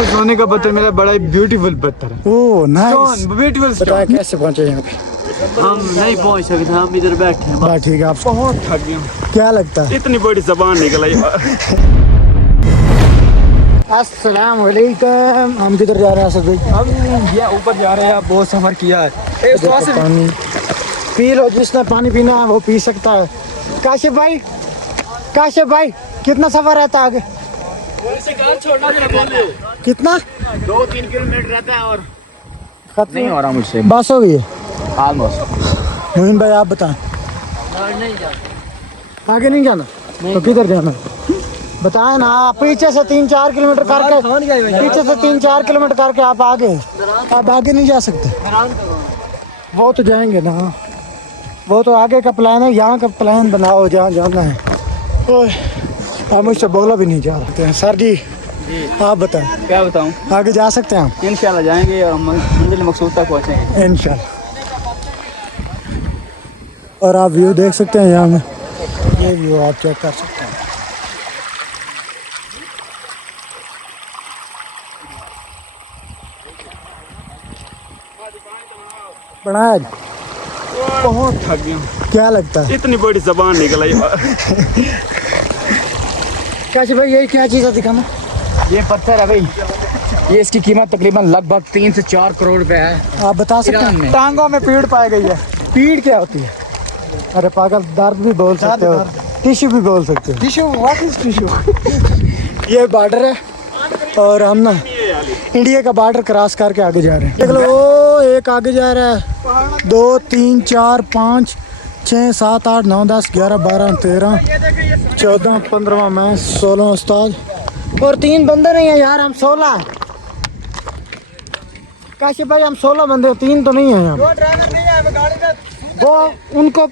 हमें सोने का पत्थर मिला, बड़ा ही ब्यूटीफुल पत्थर है। Oh nice, beautiful. बताएं कैसे पहुंचे यहाँ पे? हम नहीं पहुंच सकते, हम इधर बैठे हैं। बात ठीक है, आप बहुत थक गया, क्या लगता है? इतनी बड़ी जबान निकल आई। अस्सलाम वालेकुम। हम किधर जा रहे हैं असद भाई? हम ये ऊपर जा रहे हैं, बहुत सफर किया है। पानी पी लो, जिसने पानी पीना है वो पी सकता है। काशिफ भाई, काशिफ भाई, कितना सफर रहता है आगे? कितना? 2-3 किलोमीटर रहता है और खत्म नहीं हो रहा मुझसे। बस हो गई है ऑलमोस्ट। मोहिन भाई, आप बताएं। आगे नहीं जाना तो किधर जाना बताएं ना। पीछे से 3-4 किलोमीटर करके, पीछे से 3-4 किलोमीटर करके आप आगे नहीं जा सकते। वो तो जाएंगे ना, वो तो आगे का प्लान है। यहाँ का प्लान बनाओ जहाँ जाना है। ओए, आप मुझसे बोला भी नहीं जा रहे सर जी। आप बताएं, क्या बताऊं? आगे जा सकते हैं हम? इंशाल्लाह जाएंगे और मंजिल मकसूद तक पहुंचेंगे इंशाल्लाह। और आप व्यू देख सकते हैं यहाँ में, ये व्यू आप चेक कर सकते हैं। बड़ा बहुत थक गया, क्या लगता है? इतनी बड़ी जबान निकल आई। कैसे भाई, यही क्या चीज़ है दिखाना? ये पत्थर है भाई, ये इसकी कीमत तकरीबन लगभग 3 से 4 करोड़ रुपए है। आप बता सकते ईरान में। हैं? टांगों में पीड़ पाई गई है। पीड़ क्या होती है? अरे पागल, दर्द भी बोल सकते हो, टिश्यू भी बोल सकते हो। Tissue, what is tissue? ये बॉर्डर है और हम ना इंडिया का बॉर्डर क्रॉस करके आगे जा रहे हैं। देख लो, वो एक आगे जा रहा है। 2 3 4 5 6 7 8 9 10 11 12 13 14 15 मैं 16 उस्ताद और 3 बंदे नहीं है यार, हम 16 हैं। काशिफ भाई, हम 16 बंदे, 3 तो नहीं है यहाँ। वो उनको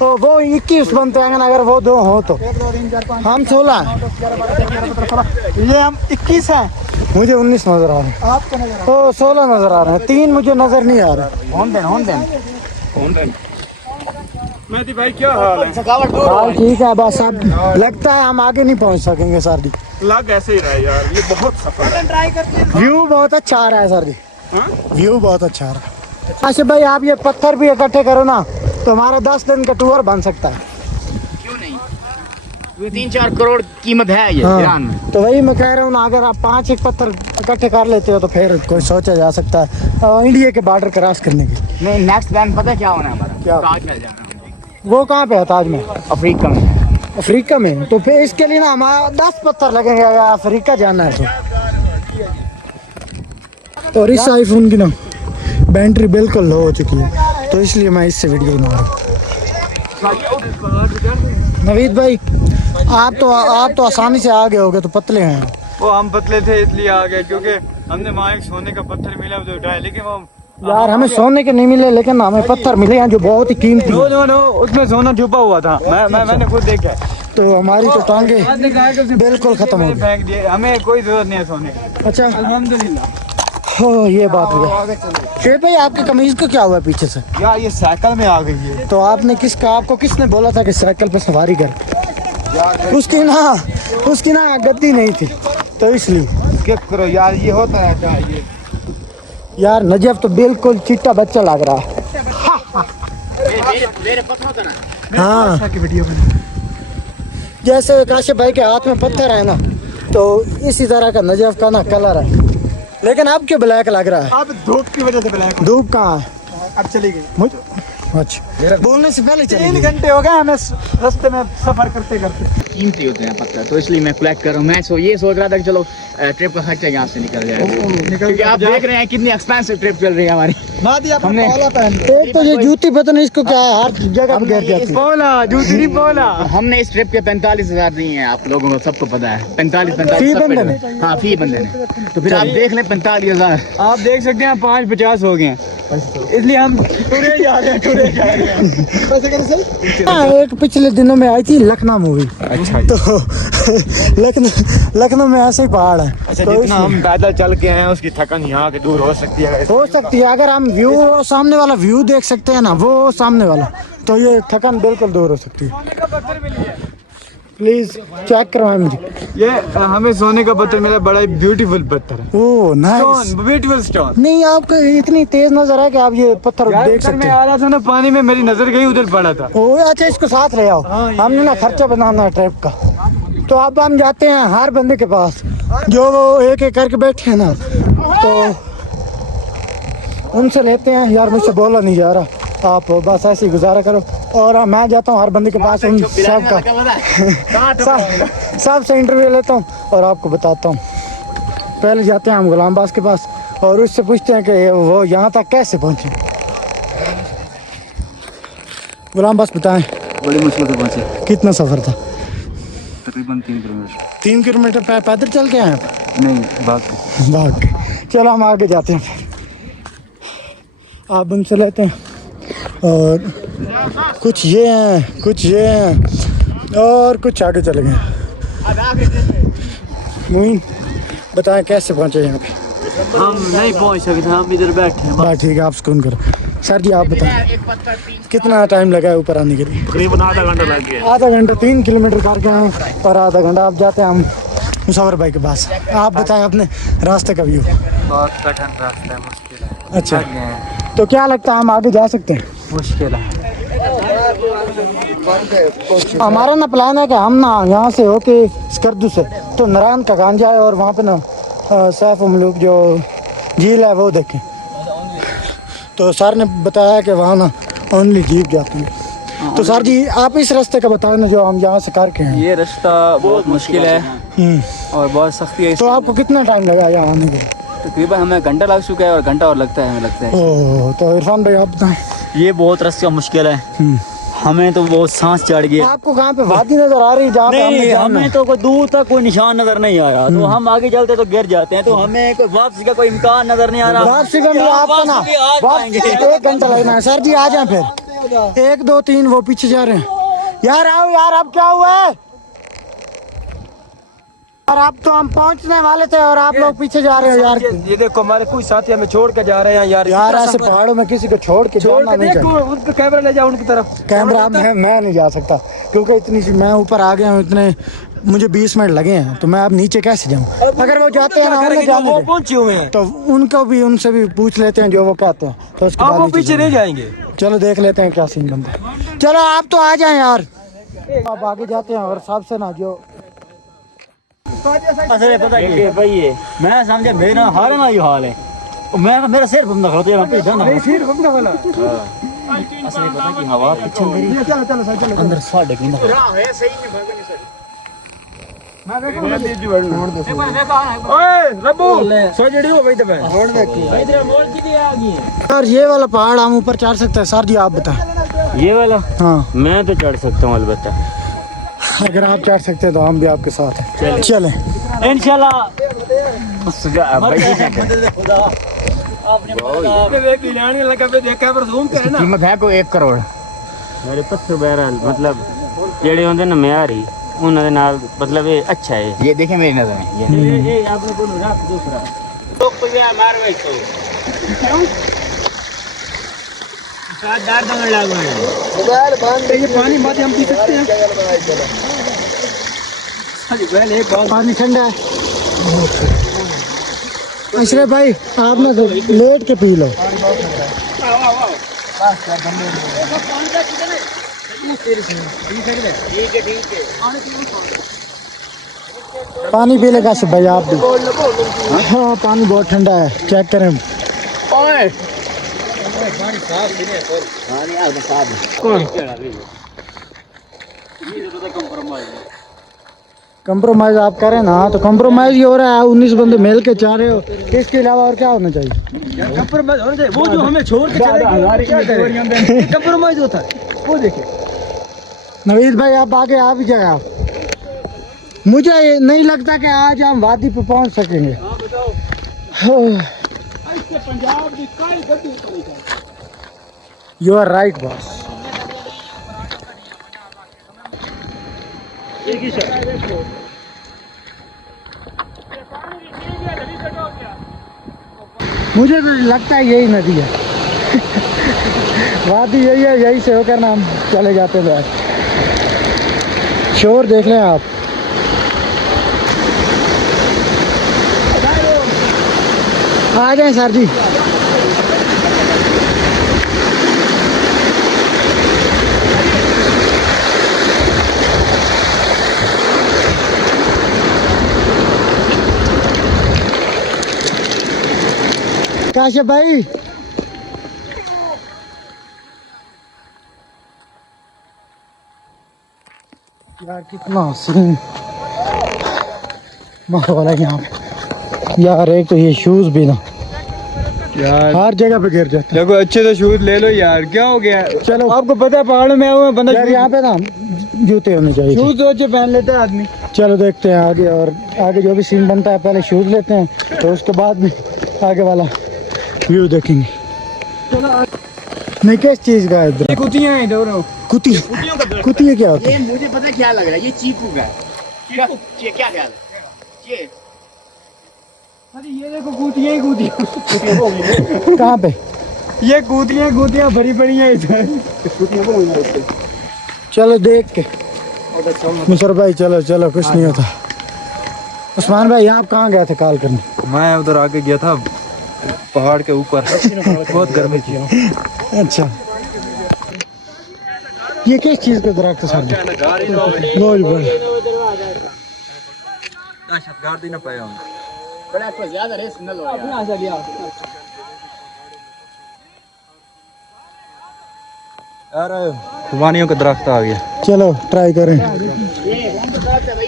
वो 21 बनते हैं अगर वो 2 हो तो। हम 16 हैं। ये हम 21 हैं। मुझे 19 नजर आ रहे हैं। आपको नजर ओ 16 नजर आ रहे हैं, 3 मुझे नजर नहीं आ रहे। मेहदी भाई क्या हाल है? हाल ठीक है, बस अब लगता है हम आगे नहीं पहुंच सकेंगे सर जी। लग ऐसे ही रहा है यार, ये बहुत सफर है। व्यू बहुत अच्छा आ रहा है सर जी, हाँ? व्यू बहुत अच्छा आ रहा है। अच्छा भाई, आप ये पत्थर भी इकट्ठे करो ना तो हमारा 10 दिन का टूर बन सकता है। क्यों नहीं? ये 3-4 करोड़ कीमत है ये ईरान में। तो वही मैं कह रहा हूँ ना, अगर आप 5 पत्थर इकट्ठे कर लेते हो तो फिर कोई सोचा जा सकता है इंडिया के बॉर्डर क्रॉस करने की। नहीं, नेक्स्ट प्लान पता है क्या होना है हमारा? क्या? ताजमहल जाना है। वो कहाँ पे है ताजमहल? अफ्रीका में। अफ्रीका में? तो फिर इसके लिए ना हमारा 10 पत्थर लगेंगे अगर अफ्रीका जाना है तो। और इस आईफोन की ना बैटरी बिल्कुल लो हो चुकी है, तो इसलिए मैं इससे वीडियो बना रहा हूँ। नवीद भाई, आप तो आसानी से आ गए होगे, तो पतले हैं। वो हम पतले थे इसलिए आ गए क्योंकि हमने वहाँ एक सोने का पत्थर मिला जो उठाया, लेकिन वो यार हमें सोने के नहीं मिले, लेकिन हमें पत्थर मिले हैं जो बहुत ही कीमती हैं। नो उसमें सोना छुपा हुआ था। मैंने खुद देखा। तो हमारी तो टांगे बिल्कुल खत्म हो गई। फेंक दिए, हमें कोई जरूरत नहीं है सोने की। अच्छा, अल्हम्दुलिल्लाह। हो ये बात हुई। शेर भाई, आपकी कमीज को क्या हुआ पीछे से? यार ये साइकिल में आ गई है। तो आपको किसने बोला था कि साइकिल पे सवारी कर? उसकी ना गद्दी नहीं थी, तो इसलिए। क्या करो यार, ये होता रहता है ये। यार नजफ तो बिल्कुल चिट्टा बच्चा लग रहा है। हाँ, की वीडियो बना। जैसे काशिफ भाई के हाथ में पत्थर है ना, तो इसी तरह का नजफ का ना कलर है, लेकिन अब क्यों ब्लैक लग रहा है? अब धूप की वजह से ब्लैक। धूप कहाँ है? अब चली गई। मुझे अच्छा, बोलने से पहले चली 3 गई। घंटे हो गए हमें रास्ते में सफर करते करते। कीमती होते हैं पत्थर, तो इसलिए मैं कलेक्ट कर रहा हूँ। मैं ये सोच रहा था कि चलो ट्रिप का खर्चा यहाँ से निकल जाए, क्योंकि आप देख रहे हैं कितनी एक्सपेंसिव ट्रिप चल रही है हमारी। हमने एक तो ये जूती पता नहीं इसको क्या है, हर जगह पे गिर जाती है। बोला जूती नहीं बोला। हमने इस ट्रिप के 45,000 दिए हैं, आप लोगों को सबको पता है। 45 फी बंदे ने? हाँ, फी बंदे ने। तो फिर आप देख लें 45,000। आप देख सकते हैं 5:50 हो गए हैं, इसलिए हम टुरे जा रहे हैं। हाँ, एक पिछले दिनों में आई थी लखनऊ मूवी। अच्छा तो लखनऊ में ऐसे ही पहाड़ है। अच्छा, तो जितना हम पैदल चल के हैं उसकी थकन यहाँ के दूर हो सकती है। हो सकती है, अगर हम व्यू सामने वाला व्यू देख सकते हैं ना, वो सामने वाला, तो ये थकान बिल्कुल दूर हो सकती है। प्लीज चेक करवाएं मुझे। ये हमें सोने का पत्थर मिला, बड़ा ही ब्यूटीफुल पत्थर है। Oh nice. Beautiful stone. नहीं आपको इतनी तेज नजर है कि आप ये पत्थर देख सकते मैं हैं। आ रहा था ना पानी में, मेरी नजर गई उधर पड़ा था। ओ अच्छा, इसको साथ ले आओ। हमने ना खर्चा बनाना है ट्रिप का। तो अब हम जाते हैं हर बंदे के पास जो वो एक एक करके बैठे हैं ना, तो उनसे लेते हैं। यार मुझसे बोला नहीं जा रहा, आप बस ऐसे ही गुजारा करो। और मैं जाता हूँ हर बंदे के पास, उन सब का सबसे इंटरव्यू लेता हूँ और आपको बताता हूँ। पहले जाते हैं हम गुलाम बास के पास और उससे पूछते हैं कि वो यहाँ तक कैसे पहुँचे। गुलाम बास बताएं, बड़ी मुश्किल से पहुंचे। कितना सफ़र था? तकरीबन 3 किलोमीटर। 3 किलोमीटर पैदल चल के आए? नहीं, भाग के। चलो हम आगे जाते हैं, आप उनसे लेते हैं। और कुछ ये हैं, कुछ ये हैं और कुछ आगे चले गए। मुइन बताएं कैसे पहुंचे यहाँ पे? हम नहीं पहुंच सके थे, हम इधर बैठे हैं। बात ठीक है, आप सुकून करो। सर जी आप बताएं कितना टाइम लगा है ऊपर आने के लिए? तकरीबन आधा घंटा लग गया। आधा घंटा 3 किलोमीटर करके आए और आधा घंटा आप जाते हैं हम मुसावर भाई के पास। आप बताएं अपने रास्ते का व्यू। बहुत कठिन रास्ता है, मुश्किल है। अच्छा, तो क्या लगता है हम आगे जा सकते हैं? मुश्किल है। हमारा ना प्लान है कि हम ना यहाँ से होके स्कर्दू से तो नारायण का गांव जाए और वहाँ पे ना सैफ मलूक जो झील है वो देखें। तो सर ने बताया कि वहाँ ना ओनली जीप जाती है। तो सर जी आप इस रास्ते का बताएं ना जो हम यहाँ से करके हैं। ये रास्ता बहुत मुश्किल है और बहुत सख्ती है। तो आपको कितना टाइम लगा यहाँ आने के? तकरीबन हमें घंटा लग चुका है और घंटा और लगता है, हमें लगता है। ओह, तो इरफान भाई आप बताएं। ये बहुत रास्ता मुश्किल है, हमें तो बहुत सांस चढ़ गया। आपको कहाँ पे वादी नजर आ रही है जहाँ पे हमने नहीं, जाना है? हमें तो कोई दूर तक कोई निशान नजर नहीं आ रहा, तो हम आगे चलते तो गिर जाते हैं, तो हमें कोई वापसी का कोई इम्कान नजर नहीं आ रहा। वापसी का भी आपका ना वापसी 1 घंटा लगना है। सर जी आ जाए फिर। 1 2 3 वो पीछे जा रहे हैं। यार आओ यार, अब क्या हुआ है? और अब तो हम पहुंचने वाले थे और आप लोग पीछे जा रहे हो यार। ये देखो हमारे कुछ साथी हमें छोड़ के जा रहे हैं यार। यार ऐसे पहाड़ों में किसी को छोड़ के जाना नहीं चाहिए। उनका कैमरा ले जाओ उनकी तरफ। कैमरा मैं नहीं जा सकता क्योंकि इतनी सी मैं ऊपर आ गया हूँ, इतने मुझे 20 मिनट लगे हैं, तो मैं अब नीचे कैसे जाऊँ? अगर वो जाते हैं ना वो पहुंचे हुए हैं तो उनको भी उनसे भी पूछ लेते हैं जो वो कहते हैं, तो उसके अब बाद वो नीचे पीछे नहीं जाएंगे। चलो देख लेते हैं क्या सीन बनता है। चलो आप तो आ जाएं यार। आप आगे जाते हैं और सबसे ना जो असल पता है भाई, ये मैं समझा मेरा हाल ना ये हाल है, मैं मेरा सिर घूमना खड़ा था पे जाना नहीं, सिर घूमने वाला। असल पता कि हवा पीछे मेरी चलो चलो सर चलो अंदर साढ़े घूमना खड़ा। ओए रब्बू सो जड़ी हो भाई दबे यार ये वाला पहाड़ हम ऊपर चढ़ सकते हैं? सर जी आप बताएं। ये वाला हाँ मैं तो चढ़ सकता हूँ अलबत्ता, अगर आप चढ़ सकते हैं तो हम भी आपके साथ हैं। चलें इंशाल्लाह। कीमत है कोई 1 करोड़। मेरे पत्थर बहरहाल मतलब जेड़े होंदे ना म्यारी उन्हां दे नाल मतलब ये अच्छा है। ये देखें मेरी नजर में, ये आपने को रख दूसरा तो कोई मार भाई तो दार दंगल लागू है। मोबाइल बांध दे, पानी बात हम पी सकते हैं। पानी ठंडा है। अशरफ भाई आप ना लेट के पी लो। पानी पी लेगा सब भाई आप भी। हाँ पानी बहुत ठंडा है, चेक करें। कंप्रोमाइज आप करें ना, तो कंप्रोमाइज ही हो रहा है। 19 बंदे मिल के चाह रहे हो, इसके अलावा और क्या होना चाहिए? कंप्रोमाइज होना चाहिए। वो जो हमें छोड़ के चले गए कंप्रोमाइज होता है वो देखिए। नवीद भाई आप आगे आ भी जाए। आप मुझे नहीं लगता कि आज हम वादी पे पहुंच सकेंगे। You are right boss. मुझे तो लगता है यही नदी है। वादी यही है, यही से होकर ना हम चले जाते हैं। शोर देख लें आप। आ जाए सर जी। काशिफ भाई यार कितना हसीन माहौल है यहाँ पे यार। एक तो ये शूज भी ना यार हर जगह पे गिर जाते देखो अच्छे से शूज ले लो यार, क्या हो गया? चलो आपको पता है पहाड़ों में हुआ बंदा यार यहाँ पे ना जूते होने चाहिए थे। शूज तो अच्छे पहन लेता है आदमी। चलो देखते हैं आगे, और आगे जो भी सीन बनता है पहले शूज लेते हैं तो उसके बाद भी आगे वाला व्यू देखेंगे। नहीं किस चीज का है ये इधर? कुतियां हैं इधर। कुतिया क्या होती ये मुझे पता क्या लग रहा है, ये चीकू का है। क्या ख्याल है? ये अरे ये देखो कुतियां ही कुतियां। है? कहाँ पे? ये कुतियां भरी पड़ी हैं इधर। चलो देख के मुसर भाई, चलो चलो कुछ नहीं होता। उस्मान भाई आप कहाँ गए थे कॉल करने? मैं उधर आगे गया था पहाड़ के ऊपर, बहुत गर्मी थी। अच्छा ये किस चीज का दरख्त है सर? बोल बोल। गाड़ी ना पाया हूँ। बड़ा कुछ ज्यादा रेस न लो यार खुबानियों का दरख्त आ गया। चलो ट्राई करें, भाई।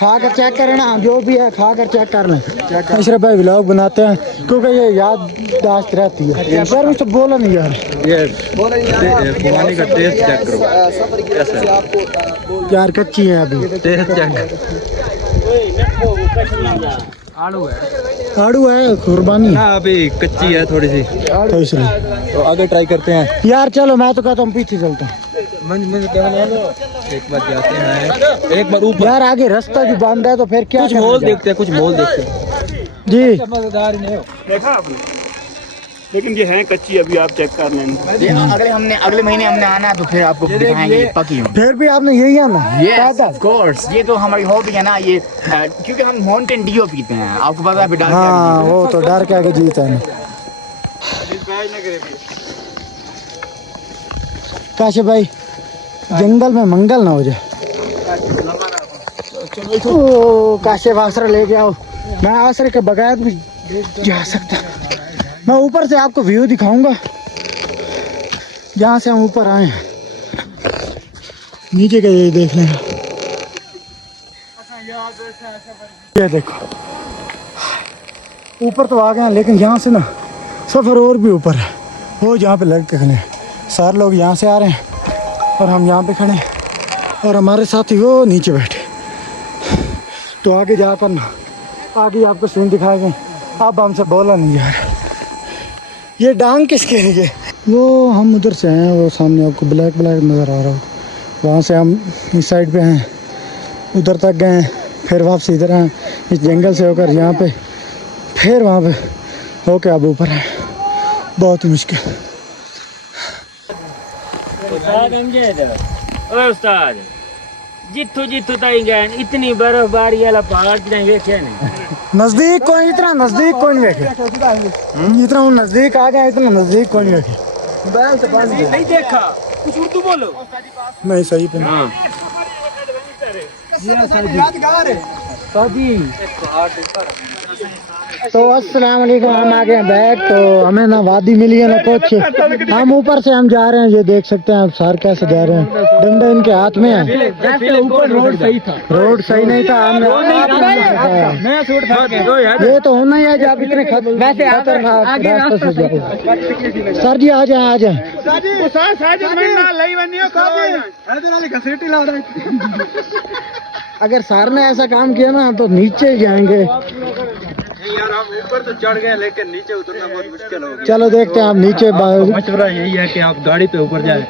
खा कर चेक करें ना, जो भी है खा कर चेक कर लें। अशरफ भाई व्लॉग बनाते हैं क्योंकि ये याददाश्त रहती है। यार मुझसे बोला नहीं यार। ये खुबानी का टेस्ट चेक करो कैसा है। यार कच्ची है अभी। Test check. आड़ू है कुर्बानी ना अभी कच्ची है थोड़ी सी, तो इसलिए तो आगे ट्राई करते हैं। यार चलो मैं तो कहता हूँ पीछे चलता हूँ। एक बार जाते हैं, एक बार ऊपर यार आगे रास्ता भी बंद है तो फिर क्या कुछ मोल देखते हैं, कुछ मोल देखते हैं। जी देखा आपने, लेकिन ये है कच्ची, अभी आप चेक कर लेना। ये अगले महीने हमने आना है तो फिर आपको दिखाएंगे ये पकी हो। फिर भी आपने यही आना Yes, of course. ये तो हमारी हॉबी है ना ये, क्योंकि हम माउंटेन ड्यू पीते हैं, आपको पता है फिर डाल हाँ वो तो डर के आगे जीता है ना। काशिफ भाई जंगल में मंगल ना हो जाए। ओ काशिफ आसरा लेके आओ, मैं आसरे के बगैर भी जा सकता। मैं ऊपर से आपको व्यू दिखाऊंगा जहाँ से हम ऊपर आए हैं। नीचे का ये देख लें, ये देखो ऊपर तो आ गए हैं, लेकिन यहाँ से ना सफ़र और भी ऊपर है। वो जहाँ पे लग के खड़े हैं, सारे लोग यहाँ से आ रहे हैं और हम यहाँ पे खड़े हैं और हमारे साथी वो नीचे बैठे। तो आगे जाकर ना आगे आपको सीन दिखाए गए। अब हमसे बोला नहीं यार, ये डांग किसके है? ये वो हम उधर से हैं, वो सामने आपको ब्लैक ब्लैक नज़र आ रहा हो, वहाँ से हम इस साइड पे हैं, उधर तक गए हैं, फिर वापस इधर हैं, इस जंगल से होकर यहाँ पे, फिर वहाँ पे होके अब ऊपर है। बहुत ही मुश्किल। उस्ताद जिथू जिथू ताई गए इतनी बर्फबारी वाला पहाड़ नहीं देखे नहीं। नजदीक कोई इतना नजदीक कोई नहीं देखे, जितना हम नजदीक आ गए इतना नजदीक कोई नहीं देखे। नहीं देखा, कुछ उर्दू बोलो। नहीं सही पे तो अस्सलाम वालेकुम, हम आ गए हैं बैक। तो हमें ना वादी मिली है ना कुछ, हम ऊपर से हम जा रहे हैं, ये देख सकते हैं आप सार कैसे जा रहे हैं, डंडा इनके हाथ में है। ऊपर रोड सही था, रोड सही नहीं था, हमने ये तो होना ही है जब इतने खतरनाक रास्ते से जाओ। सर जी आ जाए आ जाए। अगर सर ने ऐसा काम किया ना तो नीचे ही जाएंगे। यार आप ऊपर तो चढ़ गए लेकिन नीचे उतरना बहुत मुश्किल हो गया। चलो देखते हैं आप नीचे। मशवरा यही है कि आप गाड़ी पे ऊपर जाए।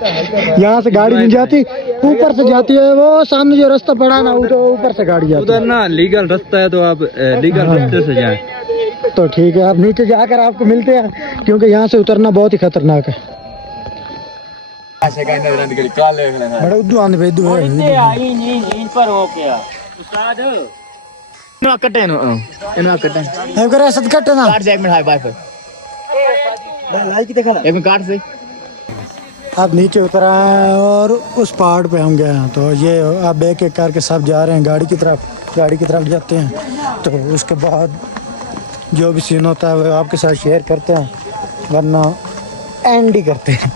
यहाँ से गाड़ी नहीं जाती, ऊपर से जाती है। वो सामने जो रास्ता पड़ा ना उधर ऊपर से गाड़ी जाती उधर ना लीगल रास्ता है, तो आप लीगल रास्ते से जाएं। है। तो ठीक है, आप नीचे जाकर आपको मिलते हैं, क्योंकि यहाँ से उतरना बहुत ही खतरनाक है। ऐसे का नजर निकली काले बड़ा उद्दू आंदे पे इद्दू है इतने आई इन पर हो गया उस्ताद नो कटे नो नो कटे हम करे सद कटे ना काट एक मिनट हाय बाय पर एक मिनट काट से आप नीचे उतर आए और उस पहाड़ पे हम गए हैं। तो ये आप एक एक करके सब जा रहे हैं गाड़ी की तरफ जाते हैं। तो उसके बाद जो भी सीन होता है वो आपके साथ शेयर करते हैं, वरना एंड ही करते हैं।